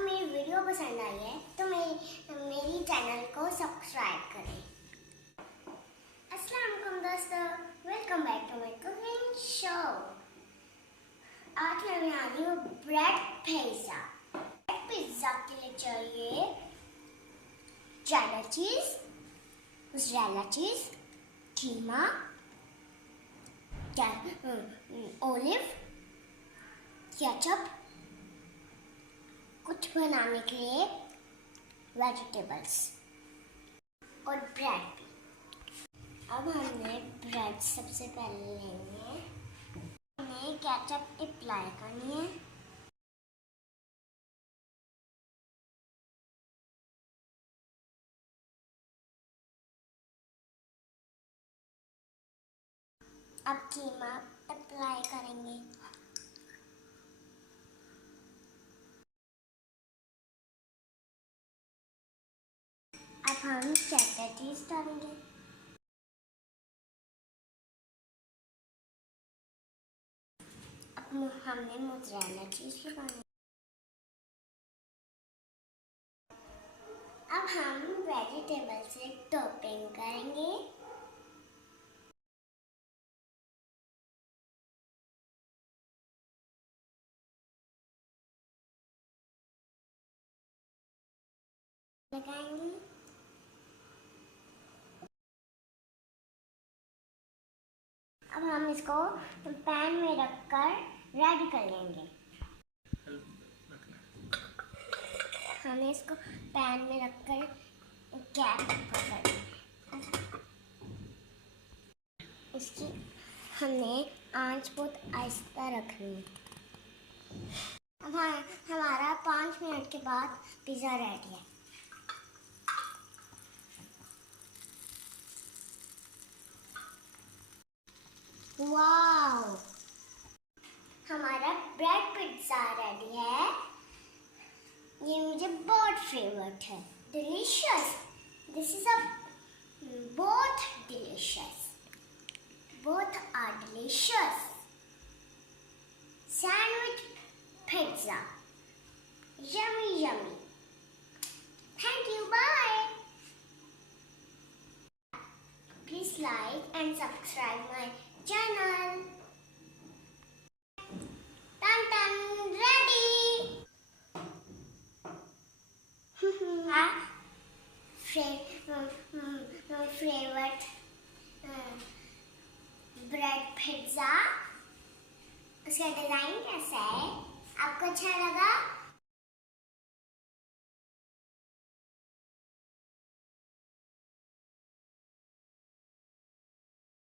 आपको मेरी वीडियो पसंद आई है तो मेरी चैनल को सब्सक्राइब करें। अस्सलाम वालेकुम दोस्तों, welcome back to my cooking show. आज मैं बना रही हूँ ब्रेड पिज़्ज़ा। ब्रेड पिज़्ज़ा के लिए चाहिए चेडर चीज, मोज़रेला चीज, कीमा, ओलिव, केचप, कुछ बनाने के लिए वेजिटेबल्स और ब्रेड भी। अब हमने ब्रेड सबसे पहले लेंगे, हमें केचप अप्लाई करनी है। अब कीमा अप्लाई करेंगे। अब हम चेडर चीज डालेंगे। अब हमने मोज़रेला चीज लगानी। अब हम वेजिटेबल से टॉपिंग करेंगे। लगाएंगे। अब हम इसको पैन में रखकर रेडी कर लेंगे। हमें इसको पैन में रखकर कैप पकड़ इसकी हमें आंच बहुत आहिस्ता रखनी है। अब हमारा 5 मिनट के बाद पिज़्ज़ा रेडी है। वाओ, हमारा ब्रेड पिज़्ज़ा रेडी है। ये मुझे बहुत फेवरेट है। डिलीशियस, दिस इज अ बहुत delicious, both are delicious. Sandwich pizza, yummy yummy. Thank you, bye. Please like and subscribe my channel. Dun dun, ready. Favorite bread pizza, उसका design कैसा है? आपको अच्छा लगा?